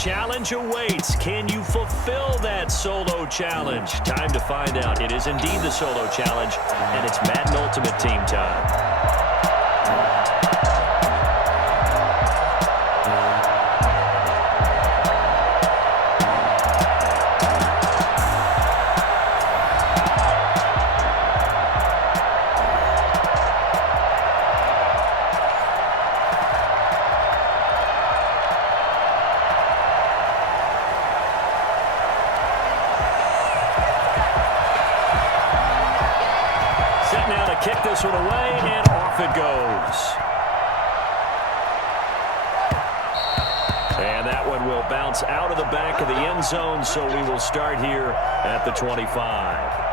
challenge awaits. Can you fulfill that solo challenge? Time to find out. It is indeed the solo challenge, and it's Madden Ultimate Team time. Now to kick this one away, and off it goes. And that one will bounce out of the back of the end zone, so we will start here at the 25.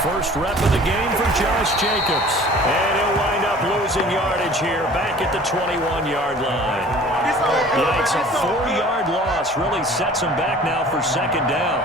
First rep of the game for Josh Jacobs. And he'll wind up losing yardage here back at the 21-yard line. Yikes, a 4-yard loss really sets him back now for second down.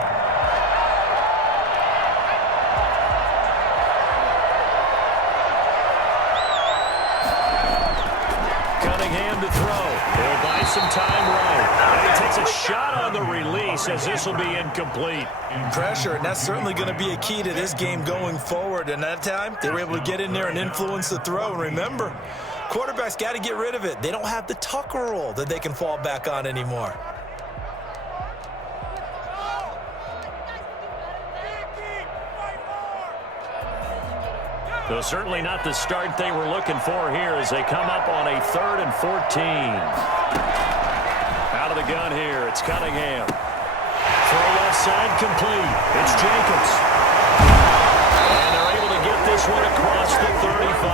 Cunningham to throw. He'll buy some time right. And he takes a shot on the release as this will be incomplete. Pressure, and that's certainly going to be a key to this game going forward. And that time, they were able to get in there and influence the throw. And remember, quarterbacks got to get rid of it. They don't have the Tucker rule that they can fall back on anymore. So certainly not the start they were looking for here as they come up on a 3rd and 14. Out of the gun here, it's Cunningham. Throw left side complete. It's Jacobs. And they're able to get this one across the 35.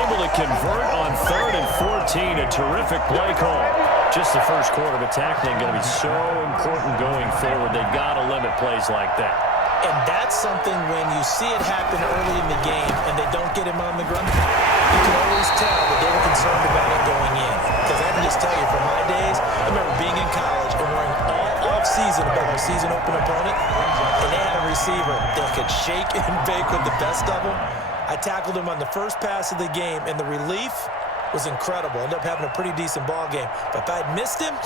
Able to convert on 3rd and 14. A terrific play call. Just the first quarter, but tackling going to be so important going forward. They've got to limit plays like that. And that's something when you see it happen early in the game and they don't get him on the ground, you can always tell that they were concerned about it going in. Because I can just tell you from my days, I remember being in college and worrying all off-season about our season open opponent, and they had a receiver that could shake and bake with the best of them. I tackled him on the first pass of the game, and the relief was incredible. Ended up having a pretty decent ball game. But if I had missed him,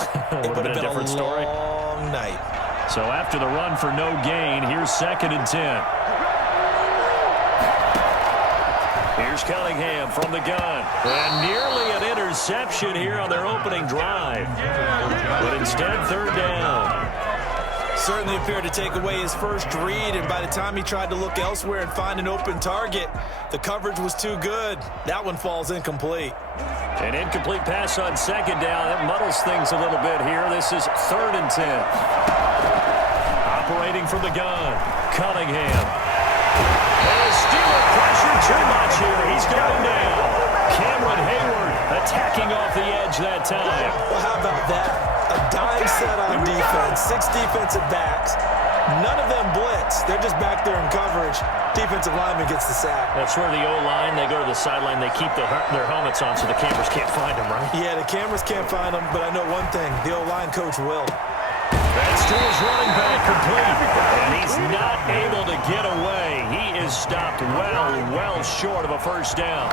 it would have been a long night. So after the run for no gain, here's 2nd and 10. Here's Cunningham from the gun. And nearly an interception here on their opening drive. But instead, 3rd down. Certainly appeared to take away his first read, and by the time he tried to look elsewhere and find an open target, the coverage was too good. That one falls incomplete. An incomplete pass on 2nd down. That muddles things a little bit here. This is 3rd and 10. Operating from the gun, Cunningham. And Steeler pressure too much here. He's going down. Cameron Hayward attacking off the edge that time. Well, how about that? A dime set on defense, 6 defensive backs. None of them blitz. They're just back there in coverage. Defensive lineman gets the sack. That's where the O-line, they go to the sideline, they keep their helmets on so the cameras can't find them, right? Yeah, the cameras can't find them, but I know one thing. The O-line coach will. That's to his running back complete. And he's not able to get away. He is stopped well short of a first down.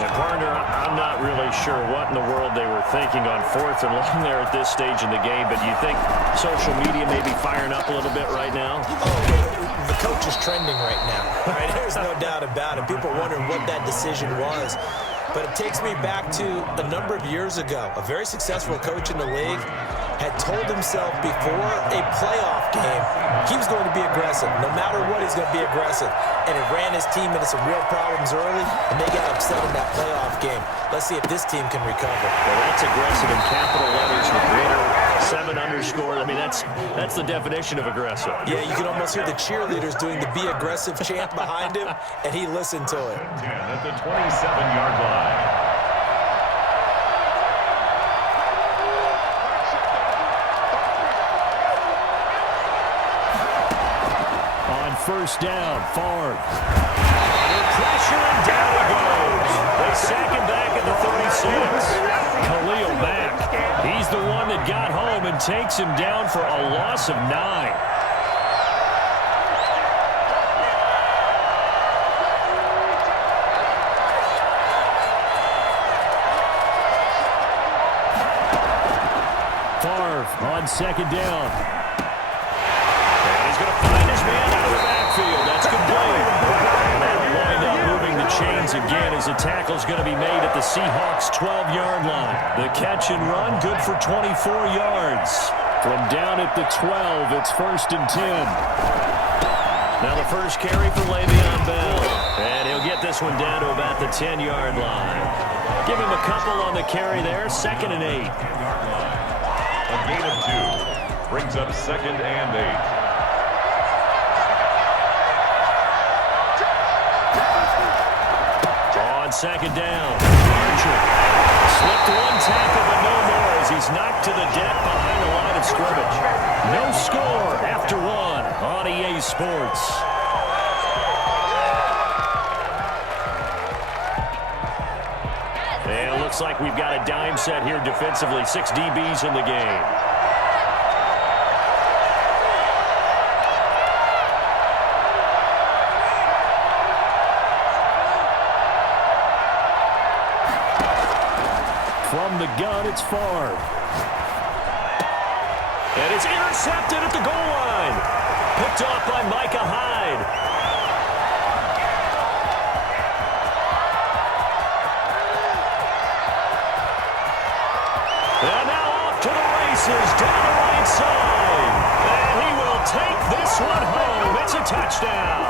And partner, I'm not really sure what in the world they were thinking on 4th and long there at this stage in the game, but you think social media may be firing up a little bit right now? Oh, the coach is trending right now. Right? There's no doubt about it. People are wondering what that decision was. But it takes me back to a number of years ago. A very successful coach in the league had told himself before a playoff game he was going to be aggressive. No matter what, he's going to be aggressive. And it ran his team into some real problems early, and they got upset in that playoff game. Let's see if this team can recover. Well, that's aggressive in capital letters with winner, 7 underscore. I mean, that's the definition of aggressive. Yeah, you can almost hear the cheerleaders doing the be aggressive chant behind him, and he listened to it. At the 27-yard line. First down, Favre. Under pressure, and down it goes. They sack him back at the 36. Khalil Mack. He's the one that got home and and takes him down for a loss of 9. On second down. And he's going to find his man out of the backfield. That's complete. And that'll wind up moving the chains again as a tackle's going to be made at the Seahawks' 12-yard line. The catch and run, good for 24 yards. From down at the 12, it's 1st and 10. Now the first carry for Le'Veon Bell. And he'll get this one down to about the 10-yard line. Give him a couple on the carry there, 2nd and 8. A gain of 2 brings up 2nd and 8. On second down, Archer slipped one tackle, but no more as he's knocked to the deck behind the line of scrimmage. No score after 1 on EA Sports. And it looks like we've got a dime set here defensively. 6 DBs in the game. From the gun, it's Favre. And it's intercepted at the goal line. Picked off by Micah Hyde. And now off to the races, down the right side. And he will take this one home. It's a touchdown.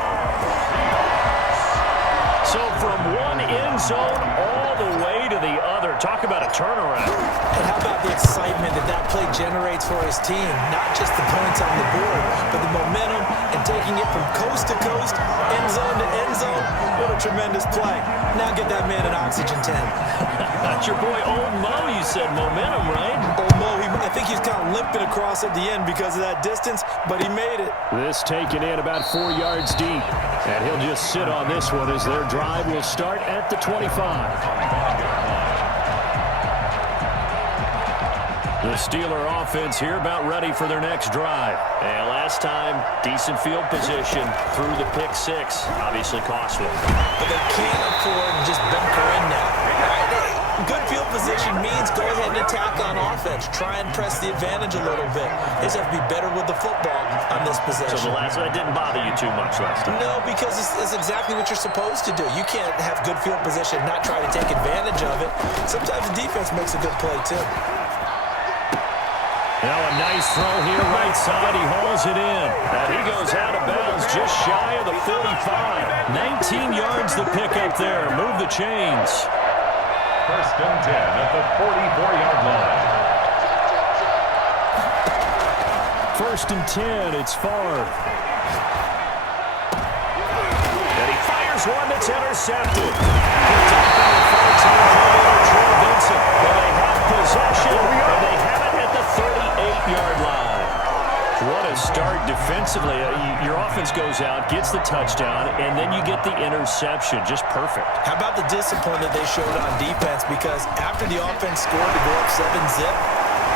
So from one end zone all the way to the other. Talk about a turnaround. And how about the excitement that that play generates for his team? Not just the points on the board, but the momentum and taking it from coast to coast, end zone to end zone. What a tremendous play. Now get that man an oxygen tent. That's your boy Old Mo, you said. Momentum, right? Old Mo, I think he's kind of limping across at the end because of that distance, but he made it. This taken in about 4 yards deep. And he'll just sit on this one as their drive will start at the 25. The Steeler offense here about ready for their next drive. And last time, decent field position through the pick 6. Obviously costly. But they can't afford to just bunker in now. Good field position means go ahead and attack on offense. Try and press the advantage a little bit. They just have to be better with the football on this possession. So the last one didn't bother you too much last time? No, because it's exactly what you're supposed to do. You can't have good field position and not try to take advantage of it. Sometimes the defense makes a good play, too. Now a nice throw here right side. He hauls it in. And he goes out of bounds just shy of the 45. 19 yards to pick up there. Move the chains. 1st and 10 at the 44-yard line. 1st and 10. It's Favre. And he fires one that's intercepted. Picked up on the 14-yard Troy Vincent. Well, they have possession, and they have it at the 38-yard line. What a start defensively. Your offense goes out, gets the touchdown, and then you get the interception. Just perfect. How about the discipline that they showed on defense? Because after the offense scored to go up 7-zip,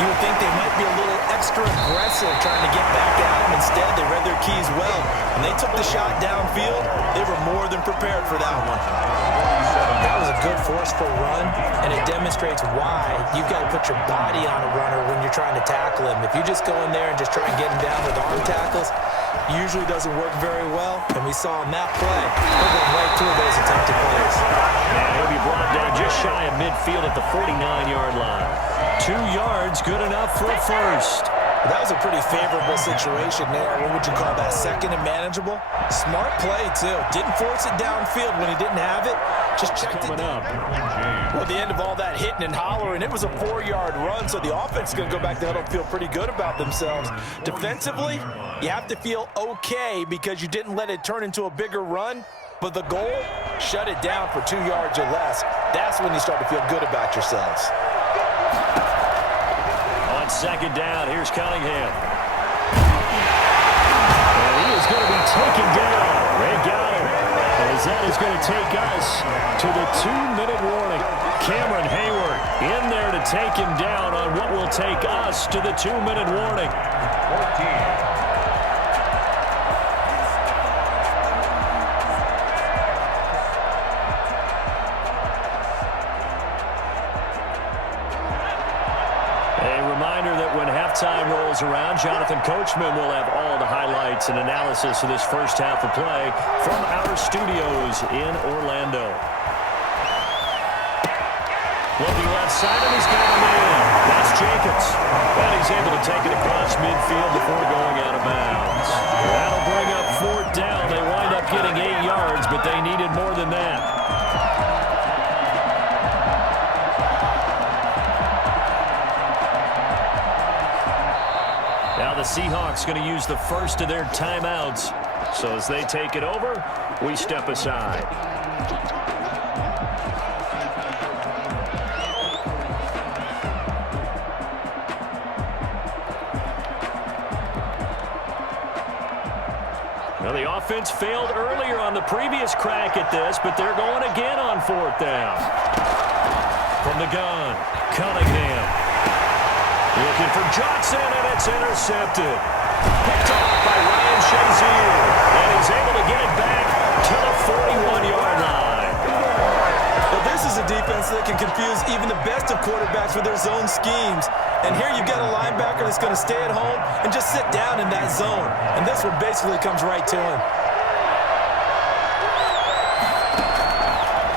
you would think they might be a little extra aggressive trying to get back at them. Instead, they read their keys well. When they took the shot downfield, they were more than prepared for that one. That was a good forceful run, and it demonstrates why you've got to put your body on a runner when you're trying to tackle him. If you just go in there and just try and get him down with arm tackles, usually doesn't work very well. And we saw in that play, they're going right through those attempted plays. And he'll be brought down just shy of midfield at the 49-yard line. 2 yards, good enough for a first. That was a pretty favorable situation there. What would you call that? 2nd and manageable? Smart play, too. Didn't force it downfield when he didn't have it. Just checked it down. Well, at the end of all that hitting and hollering, it was a 4-yard run, so the offense is going to go back to huddle and feel pretty good about themselves. Defensively, you have to feel okay because you didn't let it turn into a bigger run, but the goal, shut it down for 2 yards or less. That's when you start to feel good about yourselves. On second down, here's Cunningham. And he is going to be taken down. They got him. As that is going to take us to the 2-minute warning. Cameron Hayward in there to take him down on what will take us to the 2-minute warning. 14. Time rolls around. Jonathan Coachman will have all the highlights and analysis of this first half of play from our studios in Orlando. Looking left side, and he's got him in. That's Jacobs. And he's able to take it across midfield before going out of bounds. That'll bring up 4th down. They wind up getting 8 yards, but they needed more than that. The Seahawks going to use the first of their timeouts. So as they take it over, we step aside. Now the offense failed earlier on the previous crack at this, but they're going again on 4th down. From the gun, Cunningham. Looking for Johnson, and it's intercepted. Picked off by Ryan Shazier, and he's able to get it back to the 41-yard line. Well, this is a defense that can confuse even the best of quarterbacks with their zone schemes. And here you've got a linebacker that's going to stay at home and just sit down in that zone. And this one basically comes right to him.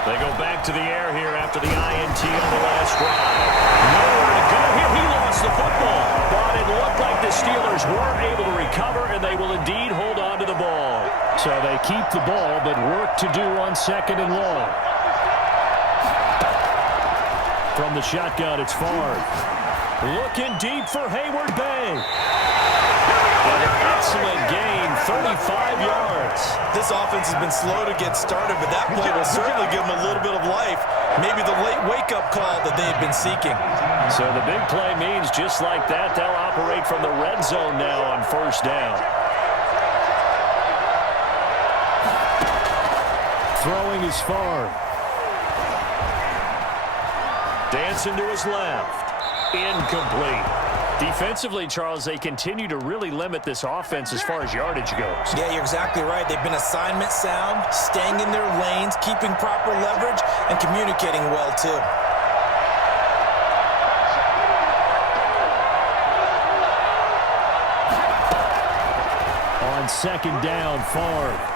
They go back to the air here after the INT on the last drive. Nowhere to go here. He lost the football. But it looked like the Steelers were able to recover, and they will indeed hold on to the ball. So they keep the ball, but work to do on 2nd and long. From the shotgun, it's Favre. Looking deep for Hayward Bay. An excellent gain, 35 yards. This offense has been slow to get started, but that play will certainly give them a little bit of life. Maybe the late wake-up call that they've been seeking. So the big play means just like that, they'll operate from the red zone now on 1st down. Throwing is Favre. Dancing to his left. Incomplete. Defensively, Charles, they continue to really limit this offense as far as yardage goes. Yeah, you're exactly right. They've been assignment sound, staying in their lanes, keeping proper leverage, and communicating well, too. On 2nd down, Favre.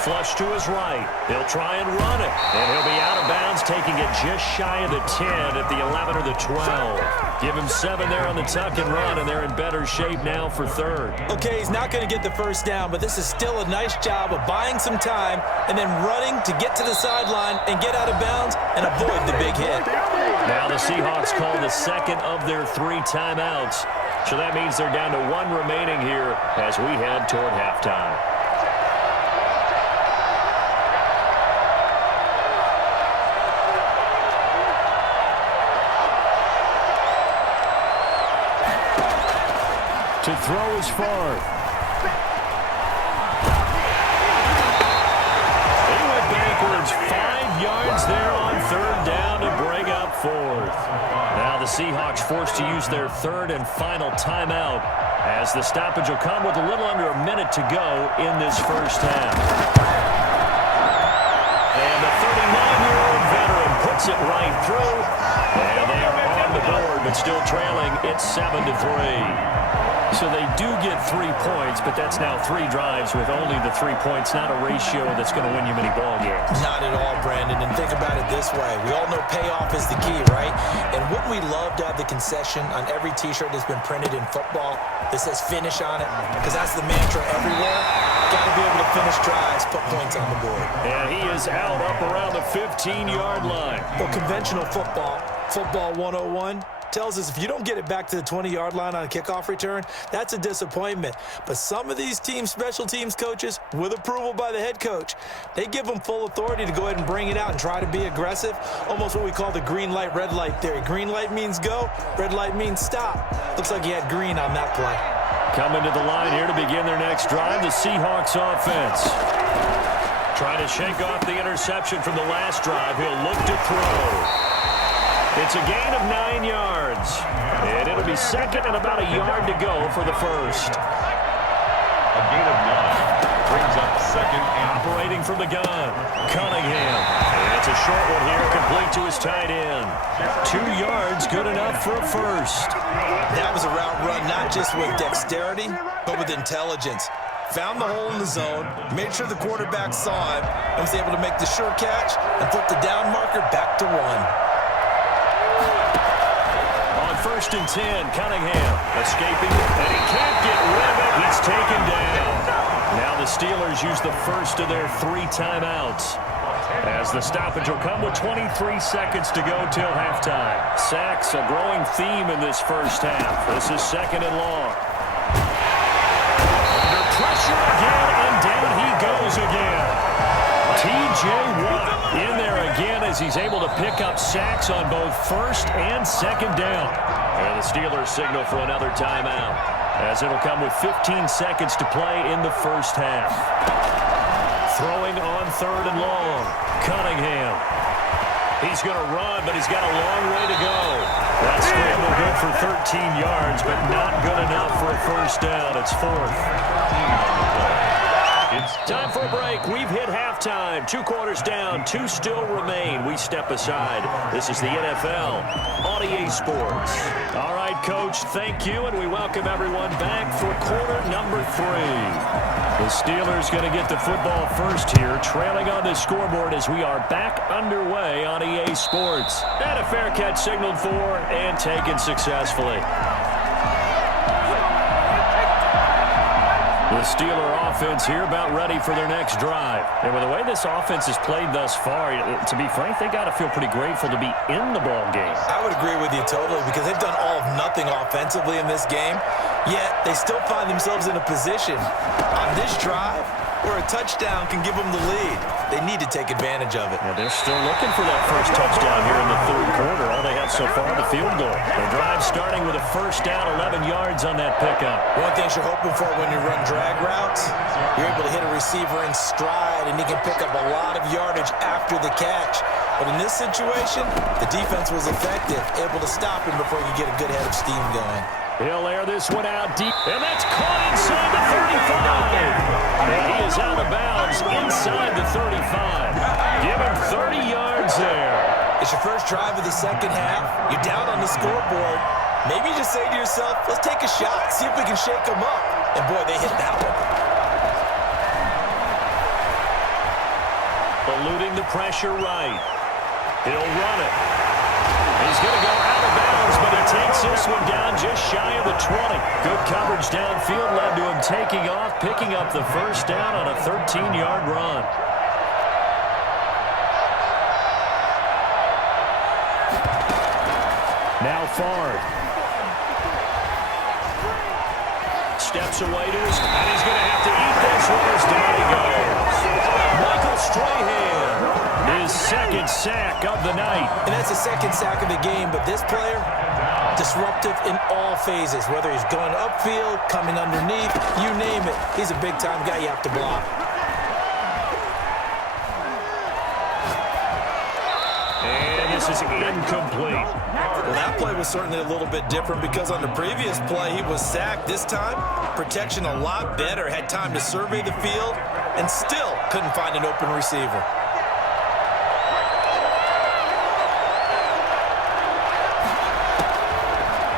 Flush to his right. He'll try and run it. And he'll be out of bounds, taking it just shy of the 10 at the 11 or the 12. Give him 7 there on the tuck and run, and they're in better shape now for 3rd. Okay, he's not going to get the 1st down, but this is still a nice job of buying some time and then running to get to the sideline and get out of bounds and avoid the big hit. Now the Seahawks call the 2nd of their 3 timeouts. So that means they're down to 1 remaining here as we head toward halftime. To throw is Favre. He went backwards 5 yards there on 3rd down to bring up 4th. Now the Seahawks forced to use their 3rd and final timeout as the stoppage will come with a little under a minute to go in this first half. And the 39-year-old veteran puts it right through. And they are on the board, but still trailing. It's 7-3. So they do get 3 points, but that's now 3 drives with only the 3 points, not a ratio that's going to win you many ball games. Not at all, Brandon. And think about it this way. We all know payoff is the key, right? And wouldn't we love to have the concession on every T-shirt that's been printed in football that says finish on it? Because that's the mantra everywhere. Got to be able to finish drives, put points on the board. And he is out up around the 15-yard line. Well, conventional football 101, tells us if you don't get it back to the 20-yard line on a kickoff return, that's a disappointment. But some of these teams, special teams coaches, with approval by the head coach, they give them full authority to go ahead and bring it out and try to be aggressive, almost what we call the green light, red light theory. Green light means go, red light means stop. Looks like he had green on that play. Coming to the line here to begin their next drive, the Seahawks offense. Trying to shake off the interception from the last drive. He'll look to throw. It's a gain of 9 yards. And it'll be second and about a yard to go for the first. A gain of 9 brings up second and operating from the gun. Cunningham. And it's a short one here, complete to his tight end. 2 yards, good enough for a first. That was a route run not just with dexterity, but with intelligence. Found the hole in the zone, made sure the quarterback saw him, and was able to make the sure catch and flip the down marker back to 1. On 1st and 10, Cunningham escaping, and he can't get rid of it. He's taken down. Now the Steelers use the first of their 3 timeouts, as the stoppage will come with 23 seconds to go till halftime. Sacks, a growing theme in this first half. This is second and long. Under pressure again, and down he goes again. T.J. Watt in there again as he's able to pick up sacks on both first and second down. And the Steelers signal for another timeout, as it'll come with 15 seconds to play in the first half. Throwing on 3rd and long. Cunningham. He's going to run, but he's got a long way to go. That scramble good for 13 yards, but not good enough for a first down. It's 4th. It's time for a break. We've hit halftime. 2 quarters down, 2 still remain. We step aside. This is the NFL on EA Sports. All right, Coach, thank you, and we welcome everyone back for quarter number 3. The Steelers going to get the football first here, trailing on the scoreboard as we are back underway on EA Sports. And a fair catch signaled for and taken successfully. The Steeler offense here about ready for their next drive. And with the way this offense has played thus far, to be frank, they got to feel pretty grateful to be in the ball game. I would agree with you totally, because they've done all of nothing offensively in this game, yet they still find themselves in a position on this drive where a touchdown can give them the lead. They need to take advantage of it. Yeah, they're still looking for that first touchdown here in the 3rd quarter. All they have so far, the field goal. The drive starting with a first down, 11 yards on that pickup. One thing you're hoping for when you run drag routes, you're able to hit a receiver in stride, and he can pick up a lot of yardage after the catch. But in this situation, the defense was effective, able to stop him before you get a good head of steam going. He'll air this one out deep, and that's caught inside the 35. And he is out of bounds inside the 35. Give him 30 yards there. It's your first drive of the second half. You're down on the scoreboard. Maybe you just say to yourself, let's take a shot, see if we can shake them up. And boy, they hit that one. Eluding the pressure right. He'll run it. He's going to go out of bounds, but he takes this one down just shy of the 20. Good coverage downfield led to him taking off, picking up the first down on a 13-yard run. Now Favre. Steps away to his, and he's going to have to eat this one as down he goes. Michael Strahan, his 2nd sack of the night. And that's the 2nd sack of the game, but this player, disruptive in all phases, whether he's going upfield, coming underneath, you name it. He's a big-time guy you have to block. And this is incomplete. Well, that play was certainly a little bit different because on the previous play, he was sacked. This time, protection a lot better, had time to survey the field, and still couldn't find an open receiver.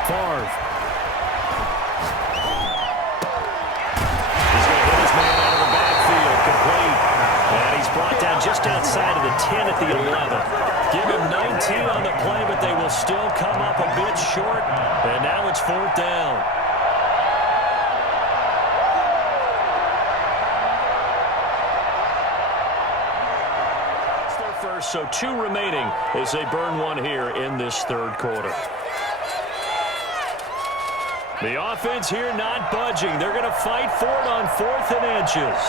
Favre. He's going to hit his man out of the backfield, complete. And he's brought down just outside of the 10 at the 11. Give him 19 on the play, but they will still come up a bit short. And now it's 4th down. It's their first, so 2 remaining as they burn one here in this 3rd quarter. The offense here not budging. They're going to fight for it on 4th and inches.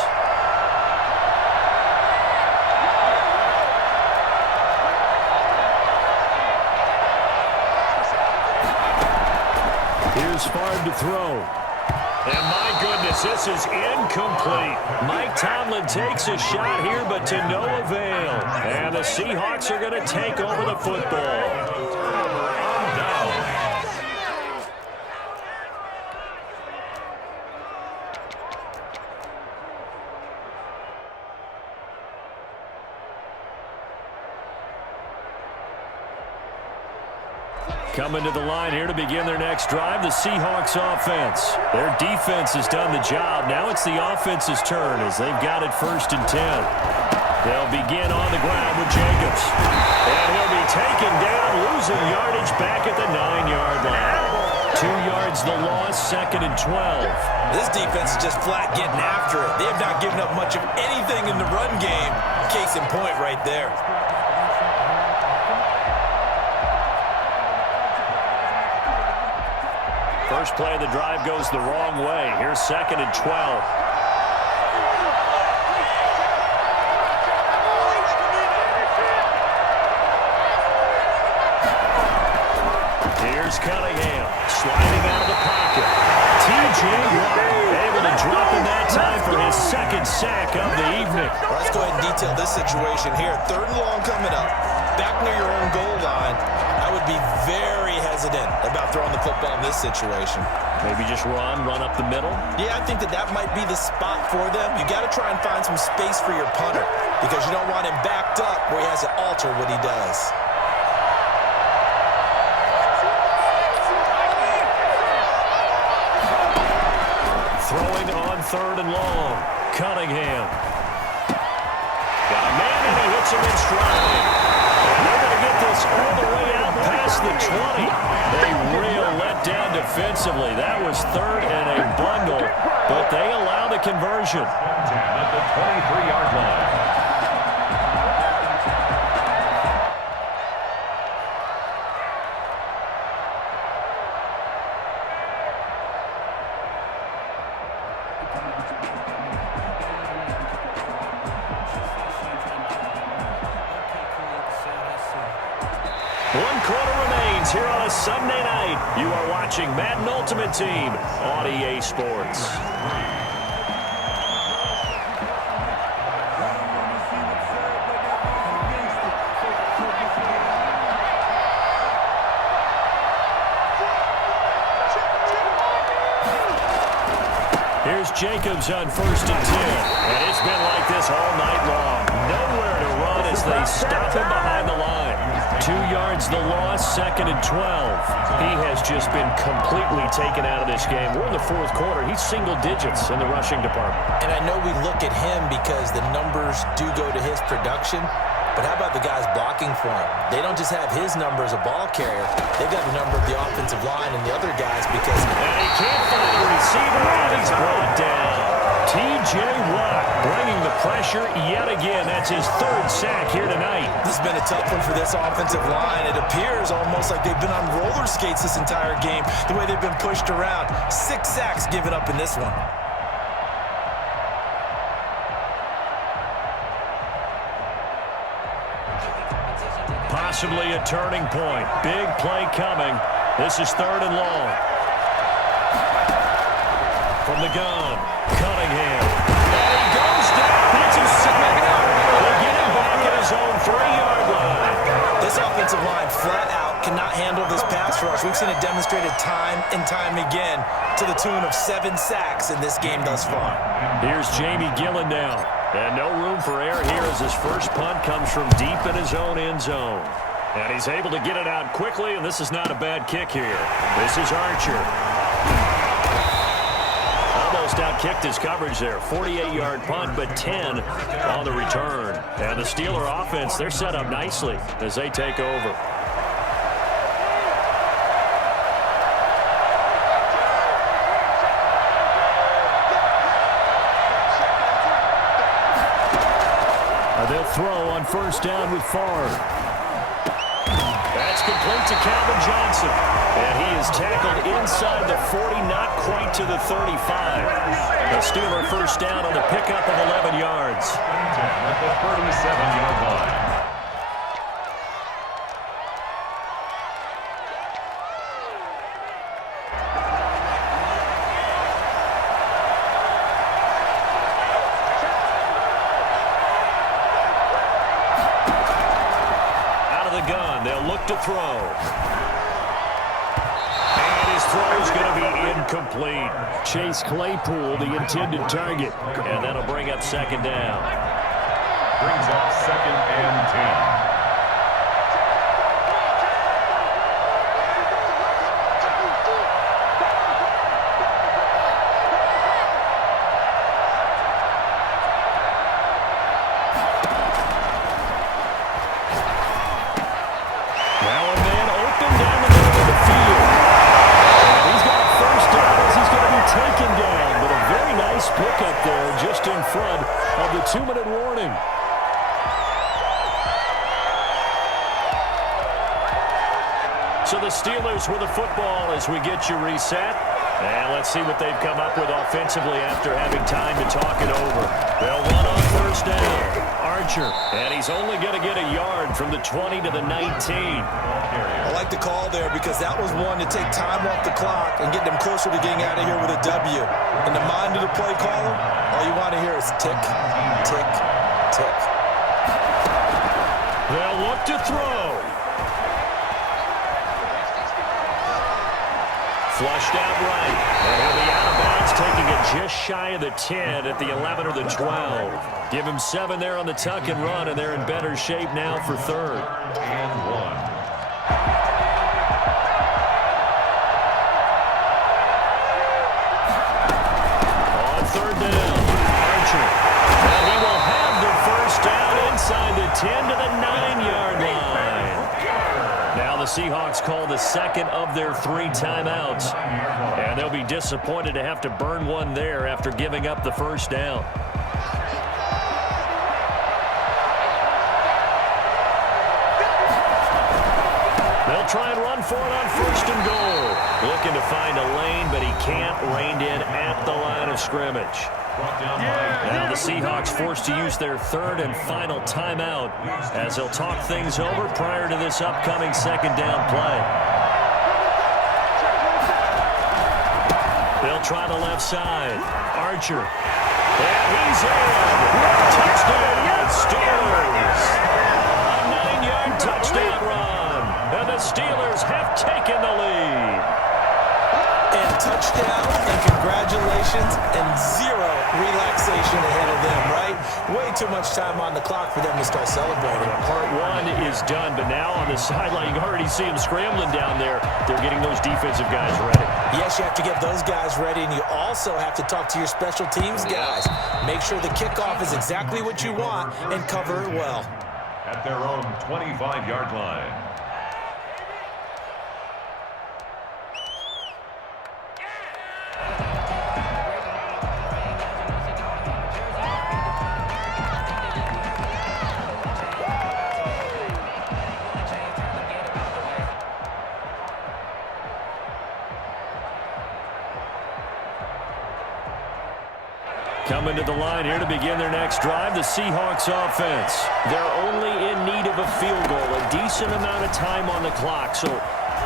Here's Favre to throw. And my goodness, this is incomplete. Mike Tomlin takes a shot here, but to no avail. And the Seahawks are going to take over the football. Coming to the line here to begin their next drive, the Seahawks offense. Their defense has done the job. Now it's the offense's turn as they've got it 1st and 10. They'll begin on the ground with Jacobs. And he'll be taken down, losing yardage back at the 9-yard line. 2 yards the loss, 2nd and 12. This defense is just flat getting after it. They have not given up much of anything in the run game. Case in point right there. First play of the drive goes the wrong way. Here's 2nd and 12. Here's Cunningham, sliding out of the pocket. T.J. Watt able to drop in that time for his 2nd sack of the evening. Let's go ahead and detail this situation here. 3rd and long coming up. Back near your own goal line. I would be very hesitant about throwing the football in this situation. Maybe just run up the middle? Yeah, I think that might be the spot for them. You got to try and find some space for your punter because you don't want him backed up where he has to alter what he does. Throwing on 3rd and long. Cunningham. Got a man and he hits him in stride. And they're going to get this all the way out past the 20. A real letdown defensively. That was 3rd and a bundle, but they allow the conversion. At the 23-yard line. Here on a Sunday night, you are watching Madden Ultimate Team on EA Sports. Here's Jacobs on 1st and 10. And it's been like this all night long. Nowhere to run as they stop him behind the line. 2 yards the loss, 2nd and 12. He has just been completely taken out of this game. We're in the 4th quarter. He's single digits in the rushing department. And I know we look at him because the numbers do go to his production. But how about the guys blocking for him? They don't just have his number as a ball carrier. They've got the number of the offensive line and the other guys because... And he can't find the receiver, and he's brought down. T.J. Watt bringing the pressure yet again. That's his 3rd sack here tonight. This has been a tough one for this offensive line. It appears almost like they've been on roller skates this entire game, the way they've been pushed around. 6 sacks given up in this one. Possibly a turning point. Big play coming. This is 3rd and long. From the gun, Cunningham. And he goes down. That's his 2nd. They get him back at his own 3-yard line. This offensive line flat out cannot handle this pass rush. We've seen it demonstrated time and time again to the tune of 7 sacks in this game thus far. Here's Jamie Gillen now. And no room for error here as his first punt comes from deep in his own end zone. And he's able to get it out quickly, and this is not a bad kick here. This is Archer. Almost outkicked his coverage there. 48-yard punt, but 10 on the return. And the Steeler offense, they're set up nicely as they take over. They'll throw on 1st down with Favre. That's complete to Calvin Johnson. And he is tackled inside the 40, not quite to the 35. The Steeler 1st down on the pickup of 11 yards. At the 37-yard line. look to throw. And his throw is going to be incomplete. Chase Claypool, the intended target. And that'll bring up second down. Brings up second and 10. Pickup there just in front of the 2-minute warning. So the Steelers with the football as we get you reset. And let's see what they've come up with offensively after having time to talk it over. They'll run on first down. Archer, and he's only going to get a yard from the 20 to the 19. I like the call there because that was one to take time off the clock and get them closer to getting out of here with a W. In the mind of the play caller, all you want to hear is tick, tick, tick. They'll look to throw. Flushed out right. And he'll be out of bounds, taking it just shy of the 10 at the 11 or the 12. Give him 7 there on the tuck and run, and they're in better shape now for third. And 1. Third down, Archer. And he will have the first down inside the 10 to the 9-yard line. Now the Seahawks call the second of their 3 timeouts. And they'll be disappointed to have to burn one there after giving up the first down. They'll try and run for it on first and goal. Looking to find a lane, but he can't. Reined in at the line of scrimmage. Now the Seahawks forced to use their third and final timeout as they'll talk things over prior to this upcoming second down play. They'll try the left side. Archer. And he's in. Touchdown, Steelers. A 9-yard touchdown run. And the Steelers have taken the lead. And touchdown, and congratulations, and 0 relaxation ahead of them, right? Way too much time on the clock for them to start celebrating. Part 1 is done, but now on the sideline, you can already see them scrambling down there. They're getting those defensive guys ready. Yes, you have to get those guys ready, and you also have to talk to your special teams guys. Make sure the kickoff is exactly what you want and cover it well. At their own 25-yard line. Coming to the line here to begin their next drive, the Seahawks offense. They're only in need of a field goal, a decent amount of time on the clock. So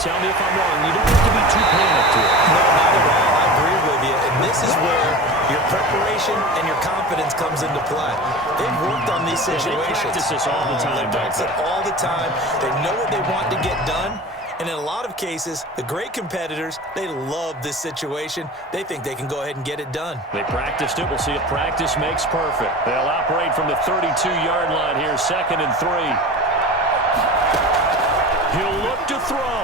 tell me if I'm wrong. You don't have to be too panicked to it. No, not at all. I agree with you. And this is where your preparation and your confidence comes into play. They've worked on these situations. They practice this all the time. They practice it all the time. They know what they want to get done. And in a lot of cases, the great competitors, they love this situation. They think they can go ahead and get it done. They practiced it. We'll see if practice makes perfect. They'll operate from the 32-yard line here, 2nd and 3. He'll look to throw.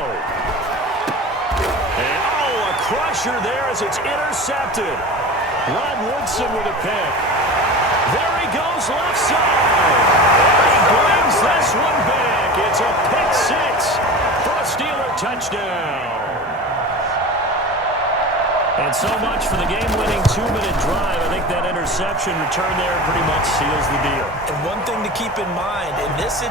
And, a crusher there as it's intercepted. Rod Woodson with a pick. There he goes left side. And he brings this one back. It's a pick 6. Steeler touchdown. And so much for the game-winning 2-minute drive. I think that interception return there pretty much seals the deal. And one thing to keep in mind, in this situation,